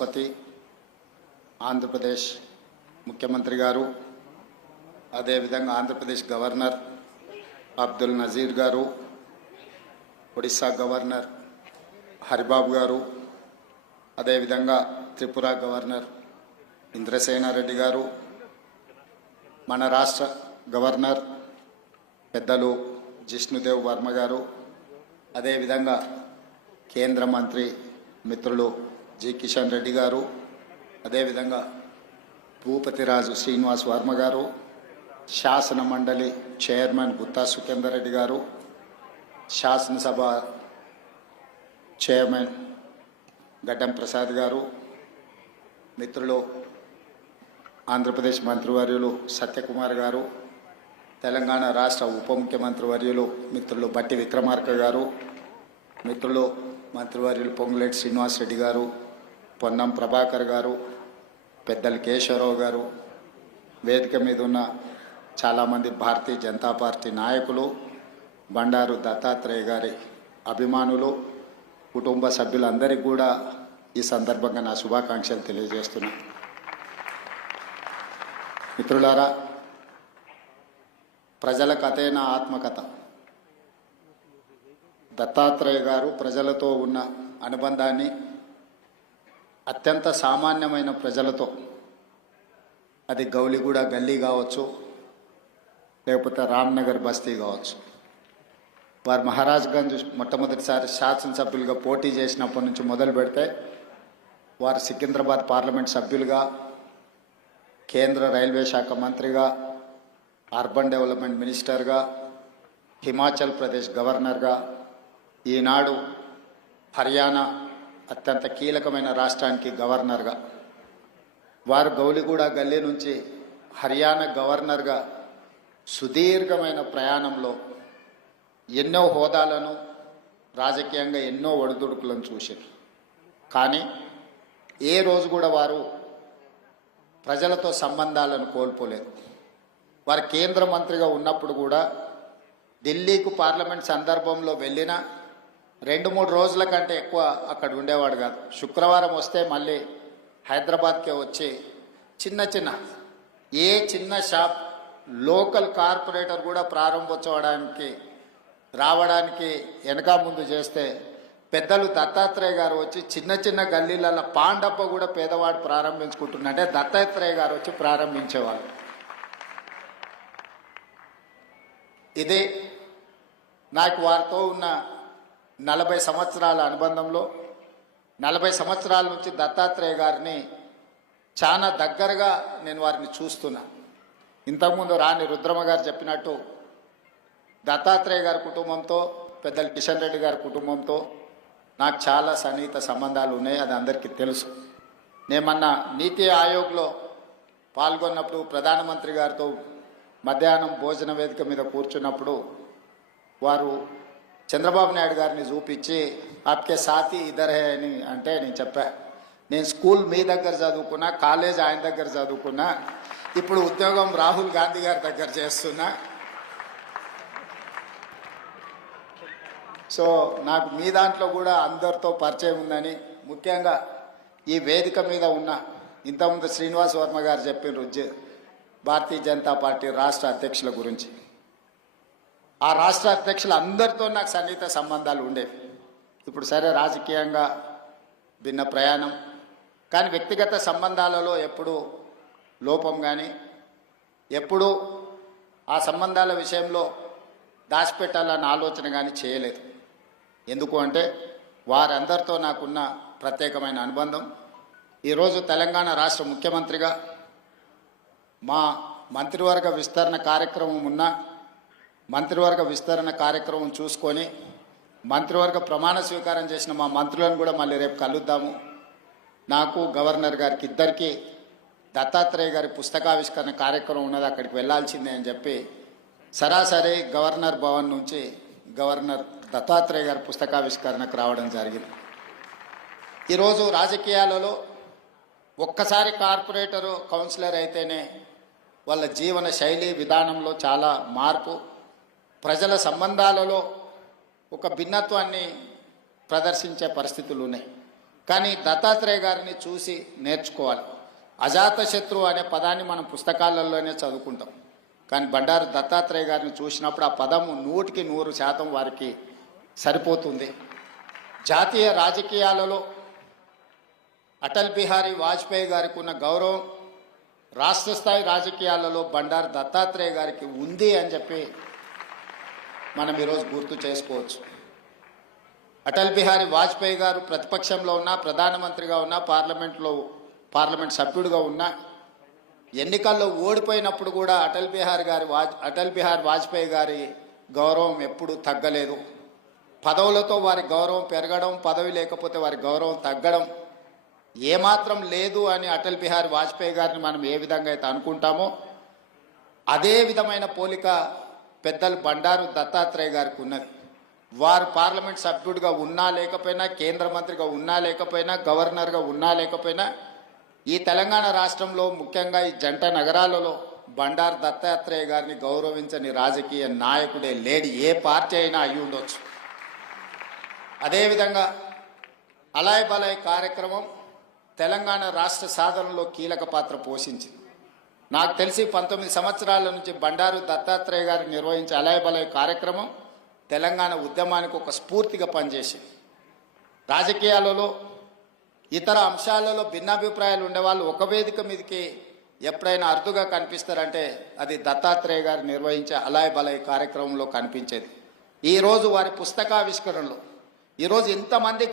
రాష్ట్రపతి, ఆంధ్రప్రదేశ్ ముఖ్యమంత్రి గారు, అదేవిధంగా ఆంధ్రప్రదేశ్ గవర్నర్ అబ్దుల్ నజీర్ గారు, ఒడిశా గవర్నర్ హరిబాబు గారు, అదేవిధంగా త్రిపుర గవర్నర్ ఇంద్రసేనారెడ్డి గారు, మన రాష్ట్ర గవర్నర్ పెద్దలు జిష్ణుదేవ్ వర్మ గారు, అదేవిధంగా కేంద్ర మంత్రి మిత్రులు జి కిషన్ రెడ్డి గారు, అదేవిధంగా భూపతిరాజు శ్రీనివాస్ వర్మ గారు, శాసన మండలి చైర్మన్ గుత్తా సుఖేందర్ రెడ్డి గారు, శాసనసభ చైర్మన్ గడ్డం ప్రసాద్ గారు, మిత్రులు ఆంధ్రప్రదేశ్ మంత్రివర్యులు సత్యకుమార్ గారు, తెలంగాణ రాష్ట్ర ఉప ముఖ్యమంత్రి వర్యులు మిత్రులు బట్టి విక్రమార్క గారు, మిత్రులు మంత్రివర్యులు పొంగులేటి శ్రీనివాసరెడ్డి గారు, పొన్నం ప్రభాకర్ గారు, పెద్దలు కేశవరావు గారు, వేదిక మీద ఉన్న చాలామంది భారతీయ జనతా పార్టీ నాయకులు, బండారు దత్తాత్రేయ గారి అభిమానులు, కుటుంబ సభ్యులందరికీ కూడా ఈ సందర్భంగా నా శుభాకాంక్షలు తెలియజేస్తున్నా. మిత్రులారా, ప్రజల కథే నా ఆత్మకథ. దత్తాత్రేయ గారు ప్రజలతో ఉన్న అనుబంధాన్ని అత్యంత సామాన్యమైన ప్రజలతో, అది గౌలిగూడ గల్లీ కావచ్చు, లేకపోతే రామ్నగర్ బస్తీ కావచ్చు, వారు మహారాజ్గంజ్ మొట్టమొదటిసారి శాసనసభ్యులుగా పోటీ చేసినప్పటి నుంచి మొదలు పెడితే వారు సికింద్రాబాద్ పార్లమెంట్ సభ్యులుగా, కేంద్ర రైల్వే శాఖ మంత్రిగా, అర్బన్ డెవలప్మెంట్ మినిస్టర్గా, హిమాచల్ ప్రదేశ్ గవర్నర్గా, ఈనాడు హర్యానా అత్యంత కీలకమైన రాష్ట్రానికి గవర్నర్గా, వారు గౌలిగూడ గల్లీ నుంచి హర్యానా గవర్నర్గా సుదీర్ఘమైన ప్రయాణంలో ఎన్నో హోదాలను, రాజకీయంగా ఎన్నో ఒడిదుడుకులను చూశారు. కానీ ఏ రోజు కూడా వారు ప్రజలతో సంబంధాలను కోల్పోలేదు. వారు కేంద్ర మంత్రిగా ఉన్నప్పుడు కూడా ఢిల్లీకు పార్లమెంట్ సందర్భంలో వెళ్ళినా 2-3 రోజుల కంటే ఎక్కువ అక్కడ ఉండేవాడు కాదు. శుక్రవారం వస్తే మళ్ళీ హైదరాబాద్కే వచ్చి చిన్న షాప్, లోకల్ కార్పొరేటర్ కూడా ప్రారంభోత్సవానికి రావడానికి వెనక ముందు చేస్తే పెద్దలు దత్తాత్రేయ గారు వచ్చి చిన్న గల్లీలలో పాండప్ప కూడా పేదవాడు ప్రారంభించుకుంటున్నట్టే దత్తాత్రేయ గారు వచ్చి ప్రారంభించేవాళ్ళు. ఇదే నాకు వారితో ఉన్న 40 సంవత్సరాల అనుబంధంలో 40 సంవత్సరాల నుంచి దత్తాత్రేయ గారిని చాలా దగ్గరగా నేను వారిని చూస్తున్నా. ఇంతకుముందు రాణి రుద్రమ గారు చెప్పినట్టు దత్తాత్రేయ గారి కుటుంబంతో, పెద్దలు కిషన్ రెడ్డి గారి కుటుంబంతో నాకు చాలా సన్నిహిత సంబంధాలు ఉన్నాయి. అది అందరికీ తెలుసు. నేను మొన్న నీతి ఆయోగ్లో పాల్గొన్నప్పుడు ప్రధానమంత్రి గారితో మధ్యాహ్నం భోజన వేదిక మీద కూర్చున్నప్పుడు వారు చంద్రబాబు నాయుడు గారిని చూపించి ఆప్కే సాథీ ఇద్దరే అని అంటే నేను చెప్పా, నేను స్కూల్ మీ దగ్గర చదువుకున్నా, కాలేజ్ ఆయన దగ్గర చదువుకున్నా, ఇప్పుడు ఉద్యోగం రాహుల్ గాంధీ గారి దగ్గర చేస్తున్నా. సో నాకు మీ దాంట్లో కూడా అందరితో పరిచయం ఉందని, ముఖ్యంగా ఈ వేదిక మీద ఉన్న ఇంతకుముందు శ్రీనివాస్ వర్మ గారు చెప్పిన భారతీయ జనతా పార్టీ రాష్ట్ర అధ్యక్షుల గురించి, ఆ రాష్ట్ర అధ్యక్షులు అందరితో నాకు సన్నిహిత సంబంధాలు ఉండేవి. ఇప్పుడు సరే రాజకీయంగా భిన్న ప్రయాణం, కానీ వ్యక్తిగత సంబంధాలలో ఎప్పుడూ లోపం కానీ, ఎప్పుడూ ఆ సంబంధాల విషయంలో దాచిపెట్టాలన్న ఆలోచన కానీ చేయలేదు. ఎందుకు అంటే వారందరితో నాకున్న ప్రత్యేకమైన అనుబంధం. ఈరోజు తెలంగాణ రాష్ట్ర ముఖ్యమంత్రిగా మా మంత్రివర్గ విస్తరణ కార్యక్రమం ఉన్న మంత్రివర్గ విస్తరణ కార్యక్రమం చూసుకొని మంత్రివర్గ ప్రమాణ స్వీకారం చేసిన మా మంత్రులను కూడా మళ్ళీ రేపు కలుద్దాము. నాకు గవర్నర్ గారికి ఇద్దరికీ దత్తాత్రేయ గారి పుస్తకావిష్కరణ కార్యక్రమం ఉన్నది, అక్కడికి వెళ్ళాల్సిందే అని చెప్పి సరాసరి గవర్నర్ భవన్ నుంచి గవర్నర్ దత్తాత్రేయ గారి పుస్తకావిష్కరణకు రావడం జరిగింది. ఈరోజు రాజకీయాలలో ఒక్కసారి కార్పొరేటరు, కౌన్సిలర్ అయితేనే వాళ్ళ జీవన శైలి విధానంలో చాలా మార్పు, ప్రజల సంబంధాలలో ఒక భిన్నత్వాన్ని ప్రదర్శించే పరిస్థితులు ఉన్నాయి. కానీ దత్తాత్రేయ గారిని చూసి నేర్చుకోవాలి. అజాతశత్రువు అనే పదాన్ని మనం పుస్తకాలలోనే చదువుకుంటాం, కానీ బండారు దత్తాత్రేయ గారిని చూసినప్పుడు ఆ పదము 100% వారికి సరిపోతుంది. జాతీయ రాజకీయాలలో అటల్ బిహారీ వాజ్పేయి గారికి ఉన్న గౌరవం రాష్ట్ర స్థాయి రాజకీయాలలో బండారు దత్తాత్రేయ గారికి ఉంది అని చెప్పి మనం ఈరోజు గుర్తు చేసుకోవచ్చు. అటల్ బిహారీ వాజ్పేయి గారు ప్రతిపక్షంలో ఉన్నా, ప్రధానమంత్రిగా ఉన్నా, పార్లమెంట్ సభ్యుడిగా ఉన్నా, ఎన్నికల్లో ఓడిపోయినప్పుడు కూడా అటల్ బిహారీ వాజ్పేయి గారి గౌరవం ఎప్పుడూ తగ్గలేదు. పదవులతో వారి గౌరవం పెరగడం, పదవి లేకపోతే వారి గౌరవం తగ్గడం ఏమాత్రం లేదు అని అటల్ బిహారీ వాజ్పేయి గారిని మనం ఏ విధంగా అయితే అనుకుంటామో అదే విధమైన పోలిక పెద్దలు బండారు దత్తాత్రేయ గారికి ఉన్నది. వారు పార్లమెంట్ సభ్యుడిగా ఉన్నా లేకపోయినా, కేంద్ర మంత్రిగా ఉన్నా లేకపోయినా, గవర్నర్గా ఉన్నా లేకపోయినా, ఈ తెలంగాణ రాష్ట్రంలో ముఖ్యంగా ఈ జంట నగరాలలో బండారు దత్తాత్రేయ గారిని గౌరవించని రాజకీయ నాయకుడే లేడు, ఏ పార్టీ అయినా అయి ఉండొచ్చు. అదేవిధంగా అలాయ్ బలాయ్ కార్యక్రమం తెలంగాణ రాష్ట్ర సాధనలో కీలక పాత్ర పోషించింది. నాకు తెలిసి 19 సంవత్సరాల నుంచి బండారు దత్తాత్రేయ గారు నిర్వహించే అలాయ్ బలాయ్ కార్యక్రమం తెలంగాణ ఉద్యమానికి ఒక స్ఫూర్తిగా పనిచేసింది. రాజకీయాలలో ఇతర అంశాలలో భిన్నాభిప్రాయాలు ఉండేవాళ్ళు ఒక వేదిక మీదకి ఎప్పుడైనా అరుదుగా కనిపిస్తారంటే అది దత్తాత్రేయ గారు నిర్వహించే అలాయ్ బలాయ్ కార్యక్రమంలో కనిపించేది. ఈరోజు వారి పుస్తకావిష్కరణలో ఈరోజు ఇంతమంది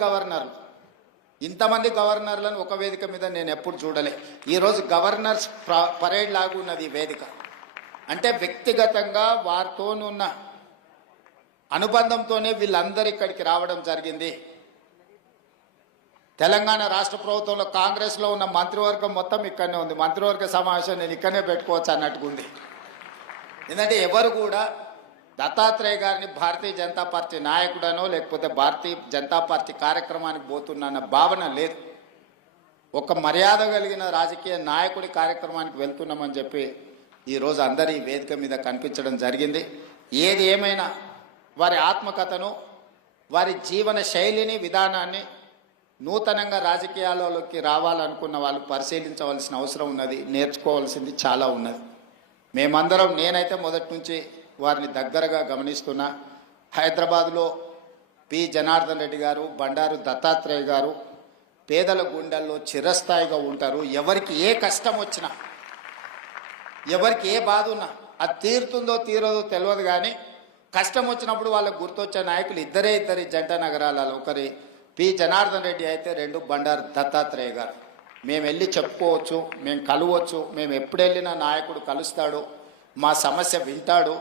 గవర్నర్లను ఒక వేదిక మీద నేను ఎప్పుడు చూడలే. ఈరోజు గవర్నర్స్ పరేడ్ లాగా ఉన్నది ఈ వేదిక. అంటే వ్యక్తిగతంగా వారితోనున్న అనుబంధంతోనే వీళ్ళందరూ ఇక్కడికి రావడం జరిగింది. తెలంగాణ రాష్ట్ర ప్రభుత్వంలో కాంగ్రెస్లో ఉన్న మంత్రివర్గం మొత్తం ఇక్కడనే ఉంది. మంత్రివర్గ సమావేశం నేను ఇక్కడనే పెట్టుకోవచ్చు అన్నట్టుకుంది. ఎందుకంటే ఎవరు కూడా దత్తాత్రేయ గారిని భారతీయ జనతా పార్టీ నాయకుడనో లేకపోతే భారతీయ జనతా పార్టీ కార్యక్రమానికి పోతున్న భావన లేదు. ఒక మర్యాద కలిగిన రాజకీయ నాయకుడి కార్యక్రమానికి వెళ్తున్నామని చెప్పి ఈరోజు అందరి వేదిక మీద కనిపించడం జరిగింది. ఏది ఏమైనా వారి ఆత్మకథను, వారి జీవన శైలిని, విధానాన్ని నూతనంగా రాజకీయాలలోకి రావాలనుకున్న వాళ్ళు పరిశీలించవలసిన అవసరం ఉన్నది, నేర్చుకోవాల్సింది చాలా ఉన్నది. మేమందరం, నేనైతే మొదటి నుంచి వారిని దగ్గరగా గమనిస్తున్నా. హైదరాబాద్లో పి జనార్దన్ రెడ్డి గారు, బండారు దత్తాత్రేయ గారు పేదల గుండెల్లో చిరస్థాయిగా ఉంటారు. ఎవరికి ఏ కష్టం వచ్చినా, ఎవరికి ఏ బాధ ఉన్నా అది తీరుతుందో తీరదో తెలియదు, కానీ కష్టం వచ్చినప్పుడు వాళ్ళకు గుర్తొచ్చే నాయకులు ఇద్దరు జంట నగరాలలో. ఒకరి పి జనార్దన్ రెడ్డి అయితే, 2 బండారు దత్తాత్రేయ గారు. మేము వెళ్ళి చెప్పుకోవచ్చు, మేము కలవచ్చు, మేము ఎప్పుడు వెళ్ళినా నాయకుడు కలుస్తాడు, మా సమస్య వింటాడు,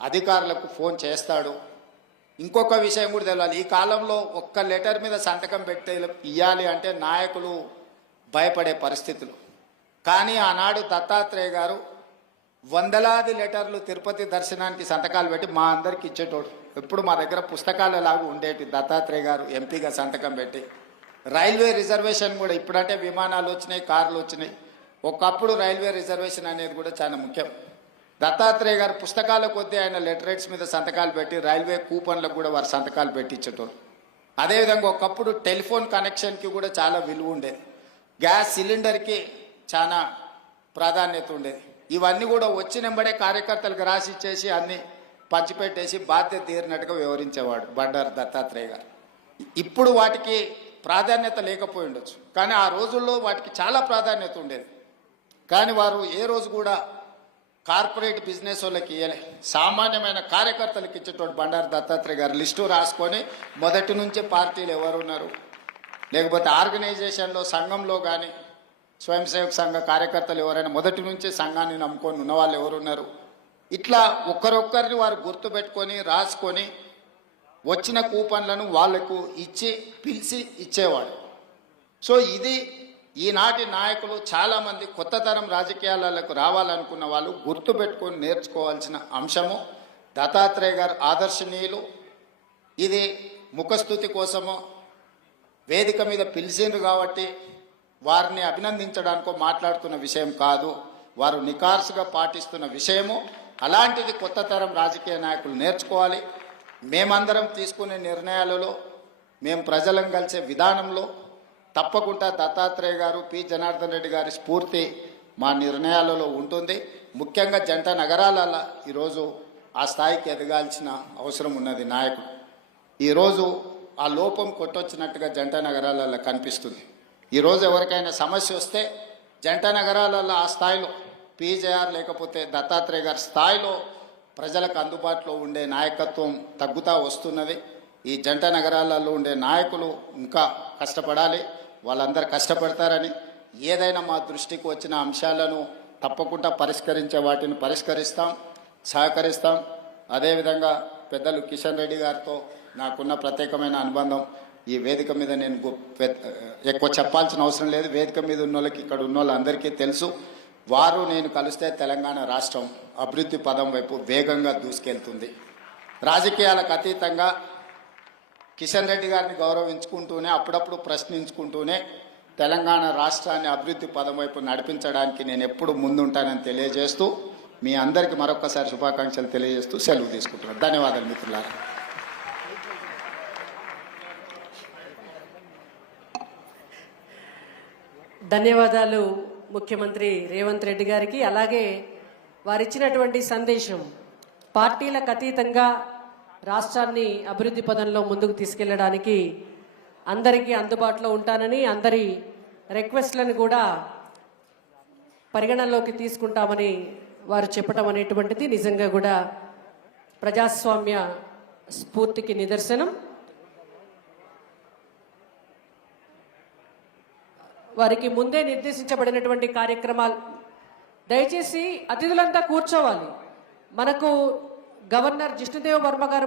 అధికారులకు ఫోన్ చేస్తాడు. ఇంకొక విషయం కూడా తెలియాలి, ఈ కాలంలో ఒక్క లెటర్ మీద సంతకం పెట్టి ఇవ్వాలి అంటే నాయకులు భయపడే పరిస్థితులు. కానీ ఆనాడు దత్తాత్రేయ గారు వందలాది లెటర్లు తిరుపతి దర్శనానికి సంతకాలు పెట్టి మా అందరికి ఇచ్చేటోడు. ఎప్పుడు మా దగ్గర పుస్తకాలు ఎలాగూ ఉండేటి. దత్తాత్రేయ గారు ఎంపీగా సంతకం పెట్టి రైల్వే రిజర్వేషన్ కూడా, ఇప్పుడంటే విమానాలు వచ్చినాయి, కార్లు వచ్చినాయి, ఒకప్పుడు రైల్వే రిజర్వేషన్ అనేది కూడా చాలా ముఖ్యం. దత్తాత్రేయ గారు పుస్తకాల కొద్దీ ఆయన లెటరేట్స్ మీద సంతకాలు పెట్టి రైల్వే కూపన్లకు కూడా వారు సంతకాలు పెట్టించేటోరు. అదేవిధంగా ఒకప్పుడు టెలిఫోన్ కనెక్షన్కి కూడా చాలా విలువ ఉండేది, గ్యాస్ సిలిండర్కి చాలా ప్రాధాన్యత ఉండేది. ఇవన్నీ కూడా వచ్చినెంబడే కార్యకర్తలకు రాసి ఇచ్చేసి అన్ని పంచిపెట్టేసి బాధ్యత తీరినట్టుగా వివరించేవాడు బండారు దత్తాత్రేయ గారు. ఇప్పుడు వాటికి ప్రాధాన్యత లేకపోయి ఉండొచ్చు, కానీ ఆ రోజుల్లో వాటికి చాలా ప్రాధాన్యత ఉండేది. కానీ వారు ఏ రోజు కూడా కార్పొరేట్ బిజినెస్ వాళ్ళకి ఇవ్వలే, సామాన్యమైన కార్యకర్తలకు ఇచ్చేటోడు బండారు దత్తాత్రేయ గారు. లిస్టు రాసుకొని మొదటి నుంచే పార్టీలు ఎవరున్నారు, లేకపోతే ఆర్గనైజేషన్లో సంఘంలో కానీ స్వయం సేవక సంఘ కార్యకర్తలు ఎవరైనా మొదటి నుంచే సంఘాన్ని నమ్ముకొని ఉన్నవాళ్ళు ఎవరున్నారు, ఇట్లా ఒక్కరొక్కరిని వారు గుర్తుపెట్టుకొని రాసుకొని వచ్చిన కూపన్లను వాళ్లకు ఇచ్చి పిలిచి ఇచ్చేవాడు. సో ఇది ఈనాటి నాయకులు చాలామంది కొత్త తరం రాజకీయాలకు రావాలనుకున్న వాళ్ళు గుర్తుపెట్టుకొని నేర్చుకోవాల్సిన అంశము. దత్తాత్రేయ గారు ఆదర్శనీయులు. ఇది ముఖస్థుతి కోసమో వేదిక మీద పిలిచిండ్రు కాబట్టి వారిని అభినందించడానికో మాట్లాడుతున్న విషయం కాదు, వారు నికార్సుగా పాటిస్తున్న విషయము. అలాంటిది కొత్త తరం రాజకీయ నాయకులు నేర్చుకోవాలి. మేమందరం తీసుకునే నిర్ణయాలలో, మేము ప్రజలను కలిసే విధానంలో తప్పకుండా దత్తాత్రేయ గారు, పి జనార్దన్ రెడ్డి గారి స్ఫూర్తి మా నిర్ణయాలలో ఉంటుంది. ముఖ్యంగా జంట నగరాలలో ఈరోజు ఆ స్థాయికి ఎదగాల్సిన అవసరం ఉన్నది నాయకుడు. ఈరోజు ఆ లోపం కొట్టొచ్చినట్టుగా జంట నగరాలలో కనిపిస్తుంది. ఈరోజు ఎవరికైనా సమస్య వస్తే జంట నగరాలలో ఆ స్థాయిలో పీజేఆర్ లేకపోతే దత్తాత్రేయ గారి స్థాయిలో ప్రజలకు అందుబాటులో ఉండే నాయకత్వం తగ్గుతూ వస్తున్నది. ఈ జంట నగరాలలో ఉండే నాయకులు ఇంకా కష్టపడాలి. వాళ్ళందరూ కష్టపడతారని, ఏదైనా మా దృష్టికి వచ్చిన అంశాలను తప్పకుండా పరిష్కరించే వాటిని పరిష్కరిస్తాం, సహకరిస్తాం. అదేవిధంగా పెద్దలు కిషన్ రెడ్డి గారితో నాకున్న ప్రత్యేకమైన అనుబంధం ఈ వేదిక మీద నేను ఎక్కువ చెప్పాల్సిన అవసరం లేదు. వేదిక మీద ఉన్న వాళ్ళకి, ఇక్కడ ఉన్న వాళ్ళందరికీ తెలుసు. వారు నేను కలిస్తే తెలంగాణ రాష్ట్రం అభివృద్ధి పదం వైపు వేగంగా దూసుకెళ్తుంది. రాజకీయాలకు అతీతంగా కిషన్ రెడ్డి గారిని గౌరవించుకుంటూనే, అప్పుడప్పుడు ప్రశ్నించుకుంటూనే తెలంగాణ రాష్ట్రాన్ని అభివృద్ధి పదం వైపు నడిపించడానికి నేను ఎప్పుడు ముందుంటానని తెలియజేస్తూ, మీ అందరికీ మరొకసారి శుభాకాంక్షలు తెలియజేస్తూ సెలవు తీసుకుంటున్నాను. ధన్యవాదాలు మిత్రులారా. ధన్యవాదాలు ముఖ్యమంత్రి రేవంత్ రెడ్డి గారికి. అలాగే వారిచ్చినటువంటి సందేశం పార్టీలకు అతీతంగా రాష్ట్రాన్ని అభివృద్ధి పదంలో ముందుకు తీసుకెళ్లడానికి అందరికీ అందుబాటులో ఉంటానని, అందరి రిక్వెస్ట్లను కూడా పరిగణనలోకి తీసుకుంటామని వారు చెప్పడం అనేటువంటిది నిజంగా కూడా ప్రజాస్వామ్య స్ఫూర్తికి నిదర్శనం. వారికి ముందే నిర్దేశించబడినటువంటి కార్యక్రమాలు, దయచేసి అతిథులంతా కూర్చోవాలి. మనకు గవర్నర్ జిష్ణుదేవ్ వర్మ గారు